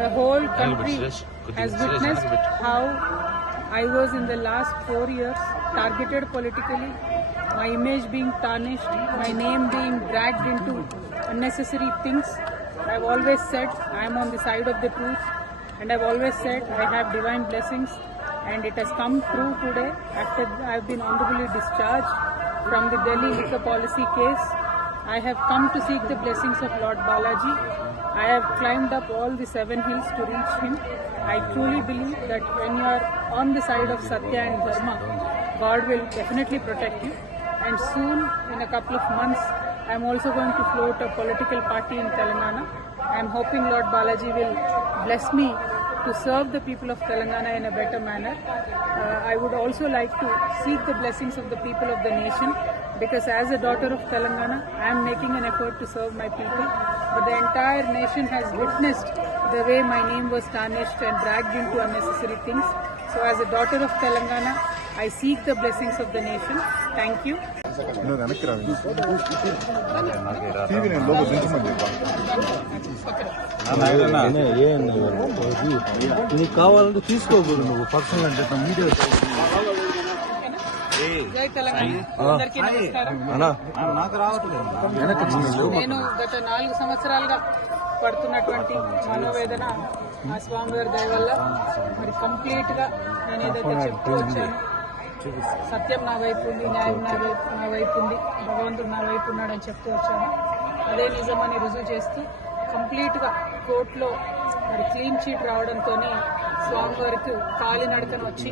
the whole country has witnessed how I was in the last 4 years targeted politically, my image being tarnished, my name being dragged into unnecessary things. I've always said I am on the side of the truth, and I've always said I have divine blessings, and it has come true today after I've been honorably discharged from the Delhi liquor policy case. I have come to seek the blessings of Lord Balaji. I have climbed up all the 7 hills to reach him. I truly believe that when you are on the side of Satya and Dharma, God will definitely protect you. And soon, in a couple of months, I am also going to float a political party in Telangana. I am hoping Lord Balaji will bless me to serve the people of Telangana in a better manner. I would also like to seek the blessings of the people of the nation, because as a daughter of Telangana, I am making an effort to serve my people. But the entire nation has witnessed the way my name was tarnished and dragged into unnecessary things. So as a daughter of Telangana, I seek the blessings of the nation. Thank you. నీకు కావాలంటే తీసుకోకూడదు నువ్వు personal అంటే media జై తెలంగాణ. అందరికీ నమస్కారం. నాకు రావట్లేదు. నేను గత 4 సంవత్సరాలుగా పడుతున్నటువంటి మనోవేదన ఆ స్వామివారి దయ వల్ల మరి కంప్లీట్ గా నేను ఏదైతే చెప్తూ వచ్చాను, సత్యం నా వైపు ఉంది, న్యాయం నా వైపు ఉంది, భగవంతుడు నా వైపు ఉన్నాడని చెప్తూ వచ్చాను. అదే నిజమని రుజువు చేస్తూ కంప్లీట్ గా కోర్టులో మరి క్లీన్ చీట్ రావడంతోనే స్వామివారికి కాలినడకన వచ్చి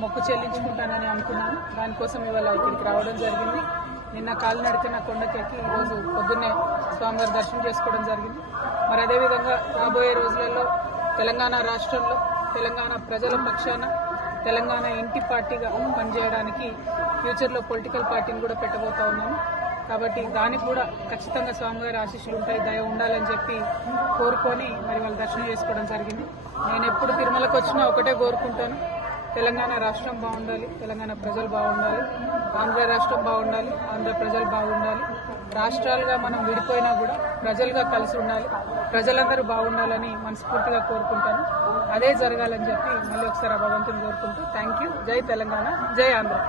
మొక్కు చెల్లించుకుంటానని అనుకున్నాను. దానికోసం ఇవాళ ఇక్కడికి రావడం జరిగింది. నిన్న కాలినడకన కొండకెక్కి ఈరోజు పొద్దున్నే స్వామివారి దర్శనం చేసుకోవడం జరిగింది. మరి అదేవిధంగా రాబోయే రోజులలో తెలంగాణ రాష్ట్రంలో తెలంగాణ ప్రజల పక్షాన తెలంగాణ ఇంటి పార్టీగా పనిచేయడానికి ఫ్యూచర్లో పొలిటికల్ పార్టీని కూడా పెట్టబోతా ఉన్నాను. కాబట్టి దానికి కూడా ఖచ్చితంగా స్వామివారి ఆశీస్సులు ఉంటాయి, దయ ఉండాలని చెప్పి కోరుకొని మరి వాళ్ళు దర్శనం చేసుకోవడం జరిగింది. నేను ఎప్పుడు తిరుమలకు వచ్చినా ఒకటే కోరుకుంటాను, తెలంగాణ రాష్ట్రం బాగుండాలి, తెలంగాణ ప్రజలు బాగుండాలి, ఆంధ్ర రాష్ట్రం బాగుండాలి, ఆంధ్ర ప్రజలు బాగుండాలి. రాష్ట్రాలుగా మనం విడిపోయినా కూడా ప్రజలుగా కలిసి ఉండాలి, ప్రజలందరూ బాగుండాలని మనస్ఫూర్తిగా కోరుకుంటాను. అదే జరగాలని చెప్పి మళ్ళీ ఒకసారి భగవంతుని కోరుకుంటూ థ్యాంక్ యూ. జై తెలంగాణ, జై ఆంధ్ర.